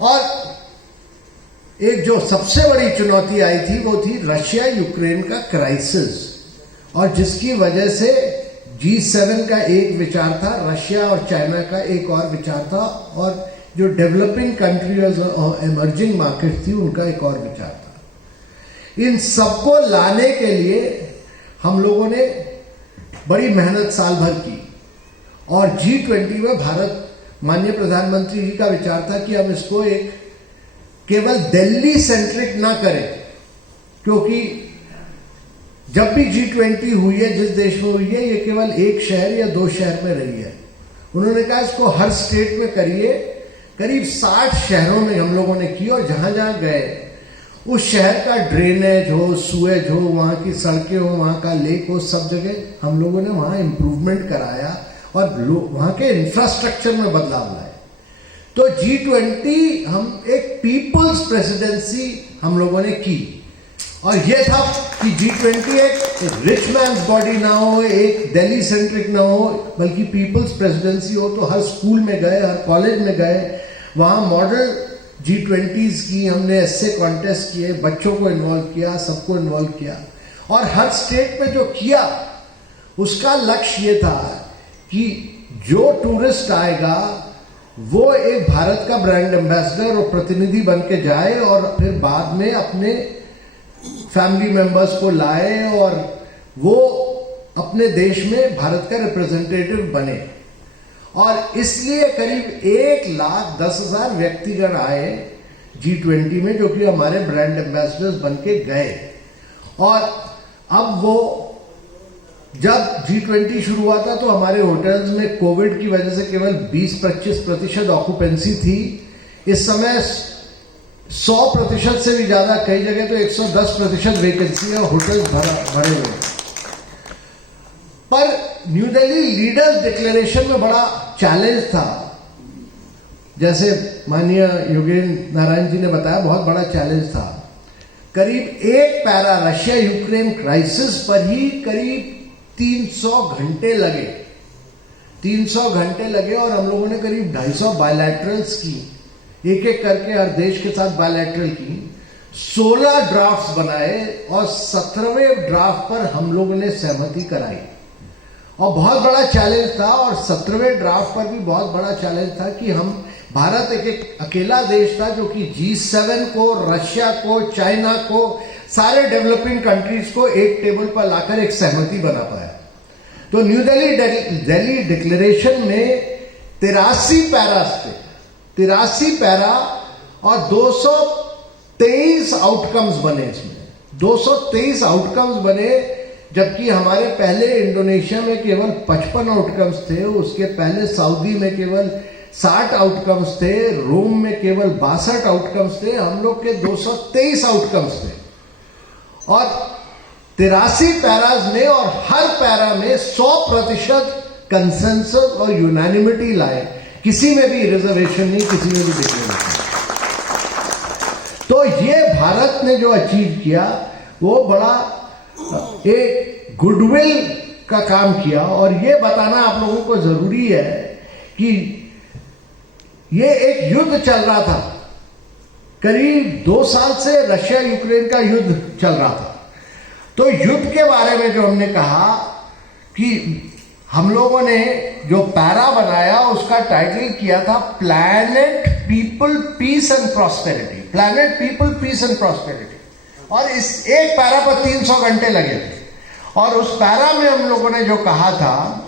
और एक जो सबसे बड़ी चुनौती आई थी वो थी रशिया यूक्रेन का क्राइसिस, और जिसकी वजह से G7 का एक विचार था, रशिया और चाइना का एक और विचार था, और जो डेवलपिंग कंट्रीज और इमर्जिंग मार्केट थी उनका एक और विचार था। इन सबको लाने के लिए हम लोगों ने बड़ी मेहनत साल भर की, और G20 में भारत माननीय प्रधानमंत्री जी का विचार था कि हम इसको एक केवल दिल्ली सेंट्रिक ना करें, क्योंकि जब भी G20 हुई है जिस देश में हुई है ये केवल एक शहर या दो शहर में रही है। उन्होंने कहा इसको हर स्टेट में करिए। करीब 60 शहरों में हम लोगों ने की, और जहां जहां गए उस शहर का ड्रेनेज हो, सुएज हो, वहां की सड़कें हो, वहां का लेक हो, सब जगह हम लोगों ने वहां इंप्रूवमेंट कराया और वहां के इंफ्रास्ट्रक्चर में बदलाव लाए। तो G20 हम एक पीपल्स प्रेसिडेंसी हम लोगों ने की, और यह था कि G20 एक रिच मैन्स बॉडी ना हो, एक दिल्ली सेंट्रिक ना हो, बल्कि पीपल्स प्रेसिडेंसी हो। तो हर स्कूल में गए, हर कॉलेज में गए, वहां मॉडल G20s की हमने ऐसे कॉन्टेस्ट किए, बच्चों को इन्वॉल्व किया, सबको इन्वॉल्व किया, और हर स्टेट में जो किया उसका लक्ष्य ये था कि जो टूरिस्ट आएगा वो एक भारत का ब्रांड एम्बेसडर और प्रतिनिधि बन के जाए, और फिर बाद में अपने फैमिली मेंबर्स को लाए और वो अपने देश में भारत का रिप्रेजेंटेटिव बने। और इसलिए करीब 1,10,000 व्यक्तिगण आए G20 में, जो कि हमारे ब्रांड एम्बेसडर्स बन के गए। और अब वो जब G20 शुरू हुआ था तो हमारे होटल्स में कोविड की वजह से केवल 20-25% ऑक्यूपेंसी थी। इस समय 100% से भी ज्यादा, कई जगह तो 110% वैकेंसी है, होटल्स भरे हुए। पर न्यू दिल्ली लीडर्स डिक्लेरेशन में बड़ा चैलेंज था, जैसे माननीय योगेंद्र नारायण जी ने बताया, बहुत बड़ा चैलेंज था। करीब एक पैरा रशिया यूक्रेन क्राइसिस पर ही करीब 300 घंटे लगे, 300 घंटे लगे, और हम लोगों ने करीब 250 बायलैटरल्स की, एक एक करके हर देश के साथ बायलैटरल की, 16 ड्राफ्ट्स बनाए, और 17वें ड्राफ्ट पर हम लोगों ने सहमति कराई। और बहुत बड़ा चैलेंज था, और 17वें ड्राफ्ट पर भी बहुत बड़ा चैलेंज था कि हम, भारत एक अकेला देश था जो कि G7 को, रशिया को, चाइना को, सारे डेवलपिंग कंट्रीज को एक टेबल पर लाकर एक सहमति बना पाया। तो न्यू दिल्ली डिक्लेरेशन में 83 पैरास थे, 83 पैरा, और 223 आउटकम्स बने। इसमें 223 आउटकम्स बने, जबकि हमारे पहले इंडोनेशिया में केवल 55 आउटकम्स थे, उसके पहले सऊदी में केवल 60 आउटकम्स थे, रोम में केवल 62 आउटकम्स थे, हम लोग के 223 आउटकम्स थे, और 83 पैराज में, और हर पैरा में 100% कंसेंसस और यूनानिमिटी लाए, किसी में भी रिजर्वेशन नहीं, किसी में भी डिक्लेरेशन। तो ये भारत ने जो अचीव किया वो बड़ा एक गुडविल का काम किया। और ये बताना आप लोगों को जरूरी है कि ये एक युद्ध चल रहा था, करीब 2 साल से रशिया यूक्रेन का युद्ध चल रहा था। तो युद्ध के बारे में जो हमने कहा कि हम लोगों ने जो पैरा बनाया उसका टाइटल किया था planet people peace and prosperity, planet people peace and prosperity. और इस एक पैरा पर 300 घंटे लगे थे, और उस पैरा में हम लोगों ने जो कहा था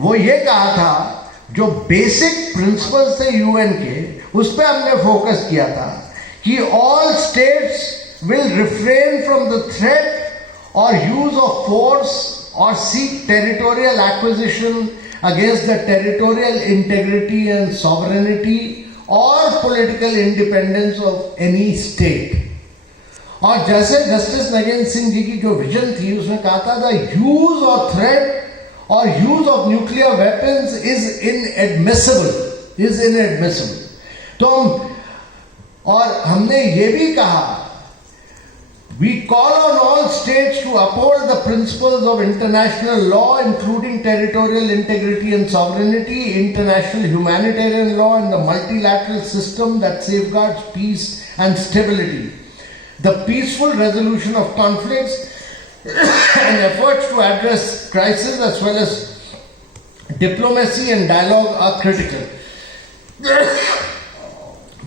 वो ये कहा था, जो बेसिक प्रिंसिपल्स थे यूएन के, उस पर हमने फोकस किया था कि all states will refrain from the threat or use of force or seek territorial acquisition against the territorial integrity and sovereignty or political independence of any state. और जैसे जस्टिस नगेन सिंह जी की जो विजन थी उसमें कहा था the use of threat or use of nuclear weapons is inadmissible. तो हम, और हमने ये भी कहा We call on all states to uphold the principles of international law, including territorial integrity and sovereignty, international humanitarian law, and the multilateral system that safeguards peace and stability. The peaceful resolution of conflicts and efforts to address crises as well as diplomacy and dialogue are critical.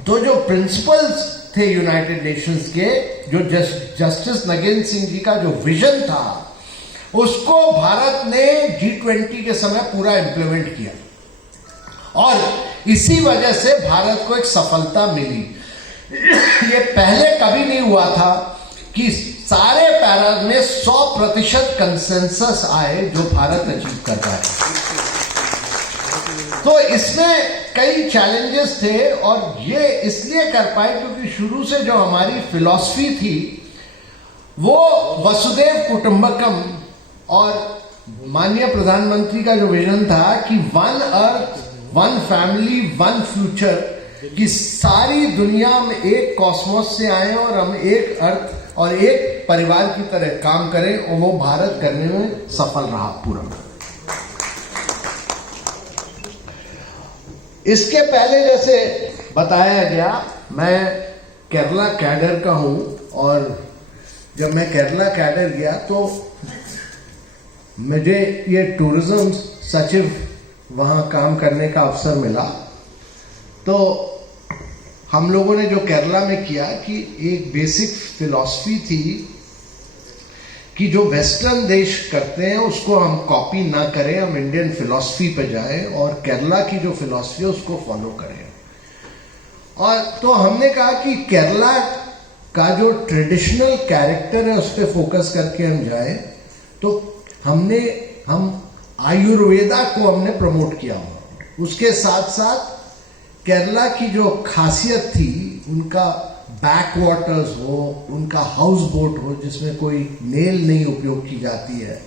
तो जो principles थे United Nations के, जो justice Nagendra Singh ji का जो vision था, उसको भारत ने G20 के समय पूरा इंप्लीमेंट किया और इसी वजह से भारत को एक सफलता मिली। ये पहले कभी नहीं हुआ था कि सारे पैराज में 100% कंसेंसस आए जो भारत अचीव कर रहा है। तो इसमें कई चैलेंजेस थे और ये इसलिए कर पाए क्योंकि शुरू से जो हमारी फिलॉसफी थी वो वसुदेव कुटुंबकम और माननीय प्रधानमंत्री का जो विजन था कि one earth, one family, one future, कि सारी दुनिया में एक कॉस्मोस से आए और हम एक अर्थ और एक परिवार की तरह काम करें, और वो भारत करने में सफल रहा पूरा। इसके पहले जैसे बताया गया, मैं केरला कैडर का हूं और जब मैं केरला कैडर गया तो मुझे ये टूरिज्म सचिव वहां काम करने का अवसर मिला। तो हम लोगों ने जो केरला में किया कि एक बेसिक फिलॉसफी थी कि जो वेस्टर्न देश करते हैं उसको हम कॉपी ना करें, हम इंडियन फिलॉसफी पे जाएं और केरला की जो फिलॉसफी है उसको फॉलो करें। और तो हमने कहा कि केरला का जो ट्रेडिशनल कैरेक्टर है उस पर फोकस करके हम जाएं। तो हम आयुर्वेदा को हमने प्रमोट किया। उसके साथ साथ केरला की जो खासियत थी, उनका बैक वाटर्स हो, उनका हाउस बोट हो जिसमें कोई नेल नहीं उपयोग की जाती है,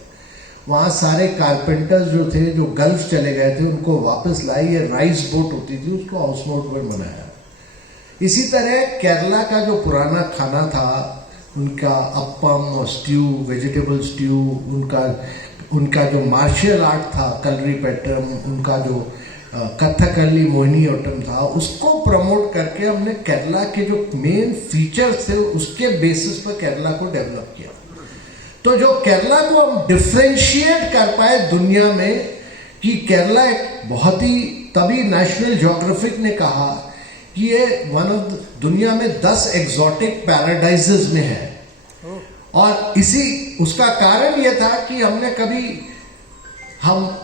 वहाँ सारे कारपेंटर्स जो थे जो गल्फ चले गए थे उनको वापस लाई, ये राइस बोट होती थी उसको हाउस बोट में बनाया। इसी तरह केरला का जो पुराना खाना था, उनका अप्पम और स्ट्यू, वेजिटेबल स्ट्यू, उनका जो मार्शल आर्ट था कलरी पैटर्न, उनका जो कथकली मोहिनीअट्टम था, उसको प्रमोट करके हमने केरला के जो मेन फीचर्स थे उसके बेसिस पर केरला को डेवलप किया। तो जो केरला को हम डिफ्रेंशिएट कर पाए दुनिया में कि केरला एक बहुत ही, तभी नेशनल ज्योग्राफिक ने कहा कि ये वन ऑफ दुनिया में 10 एग्जॉटिक पैराडाइजेस में है। और उसका कारण ये था कि हम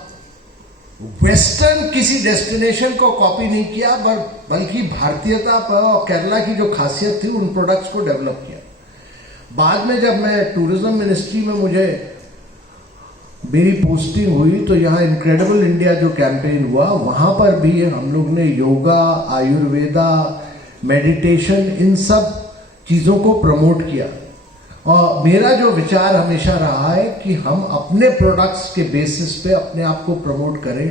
वेस्टर्न किसी डेस्टिनेशन को कॉपी नहीं किया, बल्कि भारतीयता पर और केरला की जो खासियत थी उन प्रोडक्ट्स को डेवलप किया। बाद में जब मैं टूरिज्म मिनिस्ट्री में मेरी पोस्टिंग हुई तो यहाँ इनक्रेडिबल इंडिया जो कैंपेन हुआ, वहाँ पर भी हम लोग ने योगा, आयुर्वेदा, मेडिटेशन, इन सब चीज़ों को प्रमोट किया। और मेरा जो विचार हमेशा रहा है कि हम अपने प्रोडक्ट्स के बेसिस पे अपने आप को प्रमोट करें,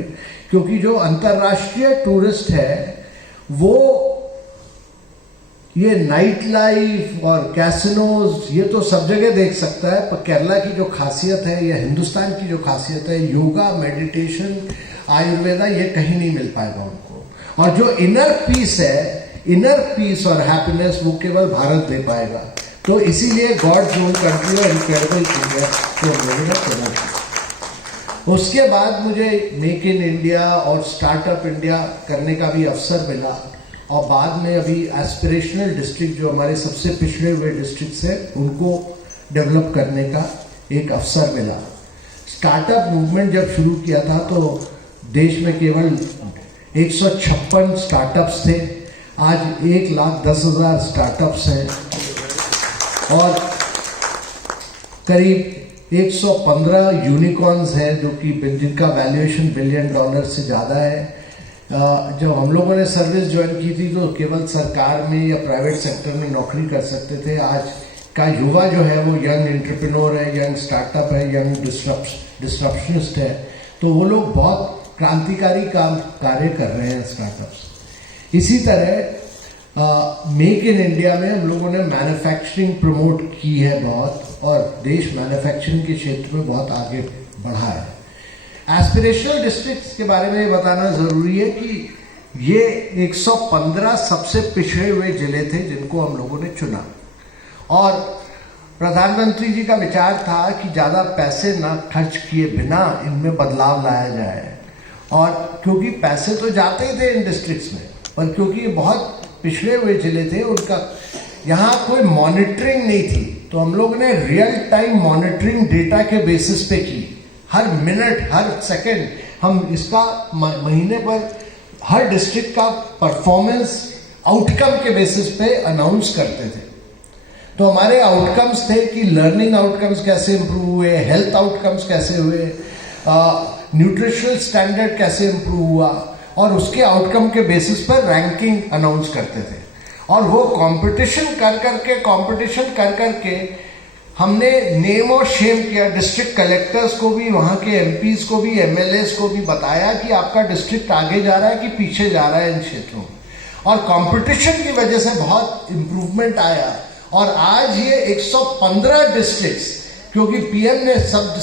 क्योंकि जो अंतर्राष्ट्रीय टूरिस्ट है वो ये नाइट लाइफ और कैसिनोज ये तो सब जगह देख सकता है, पर केरला की जो खासियत है या हिंदुस्तान की जो खासियत है, योगा, मेडिटेशन, आयुर्वेदा, ये कहीं नहीं मिल पाएगा उनको। और जो इनर पीस है, इनर पीस और हैप्पीनेस, वो केवल भारत दे पाएगा। तो इसीलिए गॉड्स ओन कंट्री और इनक्रेडिबल इंडिया को मैंने चुना था। उसके बाद मुझे मेक इन इंडिया और स्टार्टअप इंडिया करने का भी अवसर मिला, और बाद में अभी एस्पिरेशनल डिस्ट्रिक्ट जो हमारे सबसे पिछड़े हुए डिस्ट्रिक्ट्स हैं उनको डेवलप करने का एक अवसर मिला। स्टार्टअप मूवमेंट जब शुरू किया था तो देश में केवल 156 स्टार्टअप्स थे, आज 1,10,000 स्टार्टअप्स हैं और करीब 115 यूनिकॉर्न्स हैं जो कि जिनका वैल्यूएशन $1 बिलियन से ज़्यादा है। जब हम लोगों ने सर्विस ज्वाइन की थी तो केवल सरकार में या प्राइवेट सेक्टर में नौकरी कर सकते थे। आज का युवा जो है वो यंग एंटरप्रेन्योर है, यंग स्टार्टअप है, यंग डिस्ट्रप्शनिस्ट है, तो वो लोग बहुत क्रांतिकारी कार्य कर रहे हैं स्टार्टअप्स। इसी तरह मेक इन इंडिया में हम लोगों ने मैन्युफैक्चरिंग प्रमोट की है बहुत, और देश मैन्युफैक्चरिंग के क्षेत्र में बहुत आगे बढ़ा है। एस्पिरेशनल डिस्ट्रिक्ट्स के बारे में ये बताना ज़रूरी है कि ये 115 सबसे पिछड़े हुए जिले थे जिनको हम लोगों ने चुना, और प्रधानमंत्री जी का विचार था कि ज़्यादा पैसे ना खर्च किए बिना इनमें बदलाव लाया जाए। और क्योंकि पैसे तो जाते ही थे इन डिस्ट्रिक्ट्स में, पर क्योंकि ये बहुत पिछड़े हुए जिले थे, उनका यहाँ कोई मॉनिटरिंग नहीं थी, तो हम लोग ने रियल टाइम मॉनिटरिंग डेटा के बेसिस पे की। हर मिनट हर सेकंड हम इसका महीने पर हर डिस्ट्रिक्ट का परफॉर्मेंस आउटकम के बेसिस पे अनाउंस करते थे। तो हमारे आउटकम्स थे कि लर्निंग आउटकम्स कैसे इंप्रूव हुए, हेल्थ आउटकम्स कैसे हुए, न्यूट्रिशनल स्टैंडर्ड कैसे इंप्रूव हुआ, और उसके आउटकम के बेसिस पर रैंकिंग अनाउंस करते थे। और वो कंपटीशन कर करके हमने नेम और शेम किया। डिस्ट्रिक्ट कलेक्टर्स को भी, वहाँ के एमपीज को भी, एमएलएस को भी बताया कि आपका डिस्ट्रिक्ट आगे जा रहा है कि पीछे जा रहा है इन क्षेत्रों में। और कंपटीशन की वजह से बहुत इम्प्रूवमेंट आया, और आज ये 115 डिस्ट्रिक्ट्स, क्योंकि पीएम ने सब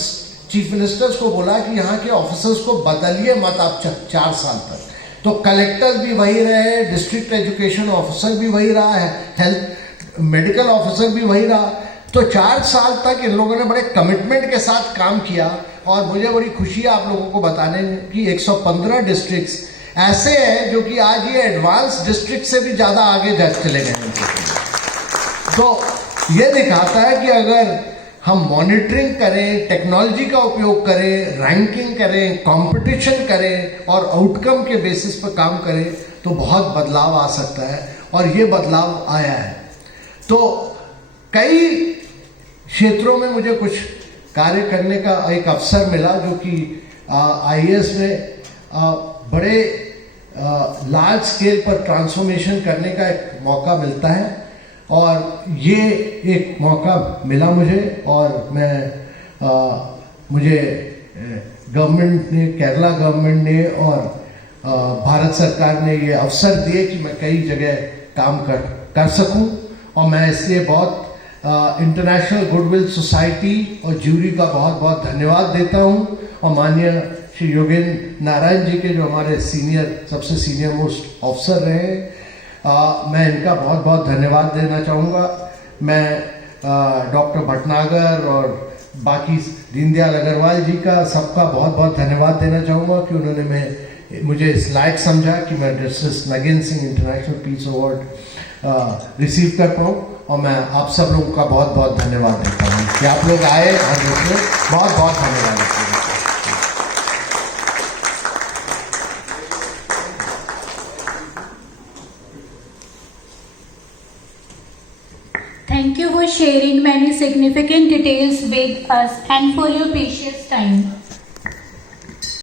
चीफ मिनिस्टर्स को बोला कि यहाँ के ऑफिसर्स को बदलिए मत आप 4 साल तक, तो कलेक्टर्स भी वही रहे, डिस्ट्रिक्ट एजुकेशन ऑफिसर भी वही रहा है, हेल्थ मेडिकल ऑफिसर भी वही रहा। तो 4 साल तक इन लोगों ने बड़े कमिटमेंट के साथ काम किया, और मुझे बड़ी खुशी है आप लोगों को बताने में कि 115 डिस्ट्रिक्ट्स ऐसे हैं जो कि आज ये एडवांस डिस्ट्रिक्ट से भी ज़्यादा आगे चले गए हैं। तो ये दिखाता है कि अगर हम मॉनिटरिंग करें, टेक्नोलॉजी का उपयोग करें, रैंकिंग करें, कंपटीशन करें और आउटकम के बेसिस पर काम करें तो बहुत बदलाव आ सकता है, और ये बदलाव आया है। तो कई क्षेत्रों में मुझे कुछ कार्य करने का एक अवसर मिला, जो कि आईएएस में बड़े लार्ज स्केल पर ट्रांसफॉर्मेशन करने का एक मौका मिलता है, और ये एक मौका मिला मुझे। और मैं मुझे गवर्नमेंट ने, केरला गवर्नमेंट ने और भारत सरकार ने ये अवसर दिए कि मैं कई जगह काम कर सकूं, और मैं इसलिए बहुत इंटरनेशनल गुडविल सोसाइटी और ज्यूरी का बहुत बहुत धन्यवाद देता हूं, और माननीय श्री योगेंद्र नारायण जी के, जो हमारे सबसे सीनियर मोस्ट ऑफिसर रहे, मैं इनका बहुत बहुत धन्यवाद देना चाहूँगा। मैं डॉक्टर भटनागर और बाकी दीनदयाल अग्रवाल जी का, सबका बहुत बहुत धन्यवाद देना चाहूँगा कि उन्होंने मुझे इस लायक समझा कि मैं justice Nagin Singh international peace award receive कर पाऊँ। और मैं आप सब लोगों का बहुत बहुत धन्यवाद देता हूँ कि आप लोग आए, बहुत बहुत धन्यवाद। Thank you for sharing many significant details with us and for your precious time.